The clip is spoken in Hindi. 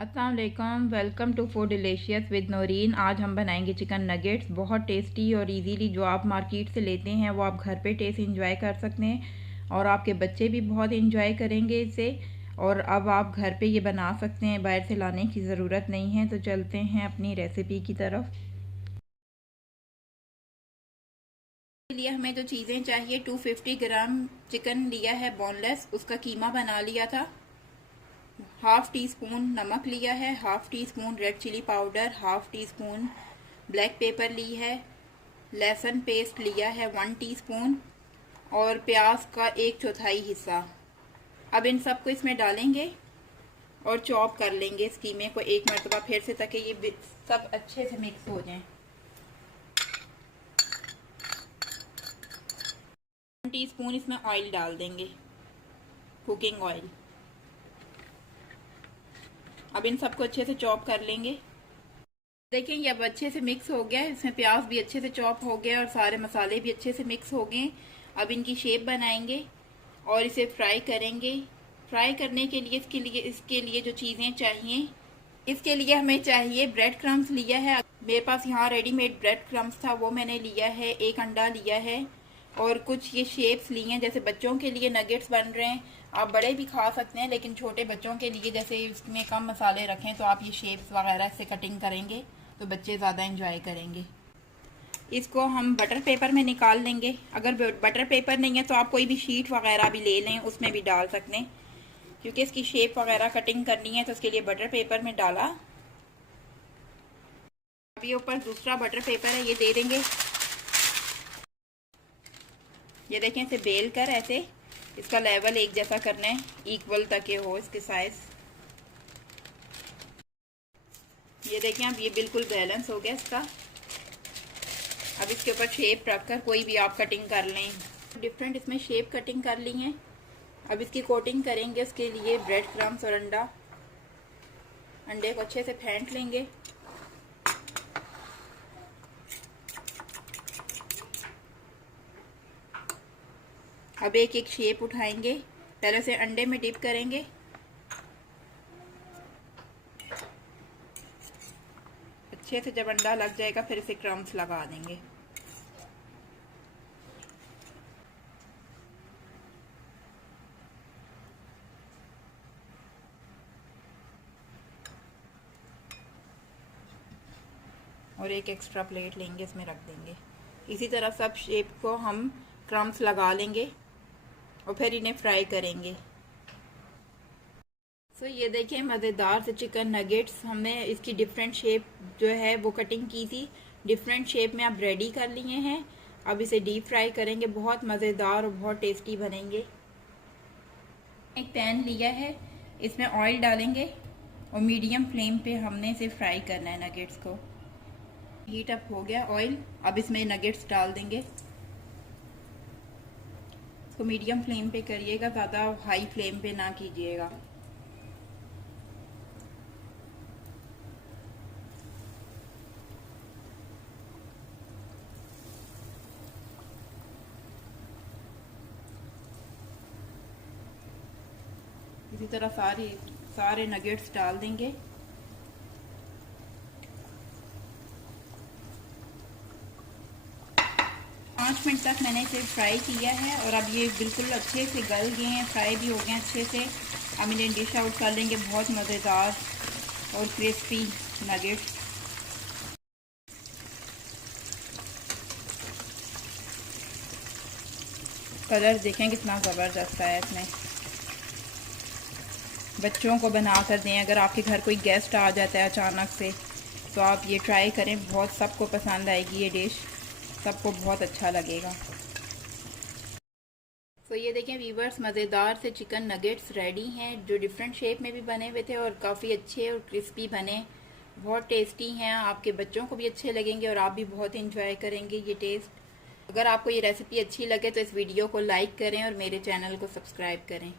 अस्सलाम वालेकुम, welcome to food delicious with Noreen. आज हम बनाएंगे चिकन नगेट्स। बहुत टेस्टी और इजीली जो आप मार्केट से लेते हैं वो आप घर पे टेस्ट इंजॉय कर सकते हैं और आपके बच्चे भी बहुत इंजॉय करेंगे इसे। और अब आप घर पे ये बना सकते हैं, बाहर से लाने की ज़रूरत नहीं है। तो चलते हैं अपनी रेसिपी की तरफ। के लिए हमें जो चीज़ें चाहिए, 250 ग्राम चिकन लिया है बोनलेस, उसका कीमा बना लिया था। हाफ टी स्पून नमक लिया है, half teaspoon red chilli powder, half teaspoon black pepper ली है, लहसुन पेस्ट लिया है 1 टीस्पून और प्याज का 1/4 हिस्सा। अब इन सब को इसमें डालेंगे और चॉप कर लेंगे इस कीमे को एक मरतबा फिर से, ताकि ये सब अच्छे से मिक्स हो जाएं। 1 टीस्पून इसमें ऑयल डाल देंगे, कुकिंग ऑयल। अब इन सबको अच्छे से चॉप कर लेंगे। देखिए ये अब अच्छे से मिक्स हो गया है, इसमें प्याज भी अच्छे से चॉप हो गया और सारे मसाले भी अच्छे से मिक्स हो गए। अब इनकी शेप बनाएंगे और इसे फ्राई करेंगे। फ्राई करने के लिए इसके लिए जो चीज़ें चाहिए, इसके लिए हमें चाहिए ब्रेड क्रम्स लिया है। मेरे पास यहाँ रेडीमेड ब्रेड क्रम्स था, वो मैंने लिया है। 1 अंडा लिया है और कुछ ये शेप्स लिए हैं। जैसे बच्चों के लिए नगेट्स बन रहे हैं, आप बड़े भी खा सकते हैं, लेकिन छोटे बच्चों के लिए जैसे इसमें कम मसाले रखें तो आप ये शेप्स वगैरह से कटिंग करेंगे तो बच्चे ज़्यादा इंजॉय करेंगे। इसको हम बटर पेपर में निकाल लेंगे। अगर बटर पेपर नहीं है तो आप कोई भी शीट वगैरह भी ले लें, उसमें भी डाल सकते हैं, क्योंकि इसकी शेप वगैरह कटिंग करनी है तो उसके लिए बटर पेपर में डाला। अब ये ऊपर दूसरा बटर पेपर है, ये दे देंगे। ये देखें, इसे बेल कर ऐसे इसका लेवल एक जैसा करना है, इक्वल तक ये हो इसके साइज। ये देखें अब ये बिल्कुल बैलेंस हो गया इसका। अब इसके ऊपर शेप रखकर कोई भी आप कटिंग कर लें। डिफरेंट इसमें शेप कटिंग कर ली हैं। अब इसकी कोटिंग करेंगे, उसके लिए ब्रेड क्रम्स और अंडे को अच्छे से फेंट लेंगे। अब एक एक शेप उठाएंगे, पहले से अंडे में डिप करेंगे। अच्छे से जब अंडा लग जाएगा फिर इसे क्रम्स लगा देंगे। और एक एक्स्ट्रा प्लेट लेंगे, इसमें रख देंगे। इसी तरह सब शेप को हम क्रम्स लगा लेंगे और फिर इन्हें फ्राई करेंगे। तो ये देखें, मज़ेदार से चिकन नगेट्स हमने इसकी डिफरेंट शेप जो है वो कटिंग की थी, डिफरेंट शेप में आप रेडी कर लिए हैं। अब इसे डीप फ्राई करेंगे, बहुत मज़ेदार और बहुत टेस्टी बनेंगे। एक पैन लिया है, इसमें ऑयल डालेंगे और मीडियम फ्लेम पे हमने इसे फ्राई करना है नगेट्स को। हीट अप हो गया ऑयल, अब इसमें नगेट्स डाल देंगे। इसको मीडियम फ्लेम पे करिएगा, ज़्यादा हाई फ्लेम पे ना कीजिएगा। इसी तरह सारे नगेट्स डाल देंगे। पाँच मिनट तक मैंने इसे फ्राई किया है और अब ये बिल्कुल अच्छे से गल गए हैं, फ्राई भी हो गए हैं अच्छे से। अब इन्हें डिश आउट कर लेंगे। बहुत मज़ेदार और क्रिस्पी नगेट्स। कलर देखें कितना ज़बरदस्त है इसमें। बच्चों को बना कर दें। अगर आपके घर कोई गेस्ट आ जाता है अचानक से तो आप ये ट्राई करें, बहुत सबको पसंद आएगी ये डिश, सबको बहुत अच्छा लगेगा। तो ये देखें वीवर्स, मज़ेदार से चिकन नगेट्स रेडी हैं, जो डिफरेंट शेप में भी बने हुए थे और काफ़ी अच्छे और क्रिस्पी बने। बहुत टेस्टी हैं, आपके बच्चों को भी अच्छे लगेंगे और आप भी बहुत इंजॉय करेंगे ये टेस्ट। अगर आपको ये रेसिपी अच्छी लगे तो इस वीडियो को लाइक करें और मेरे चैनल को सब्सक्राइब करें।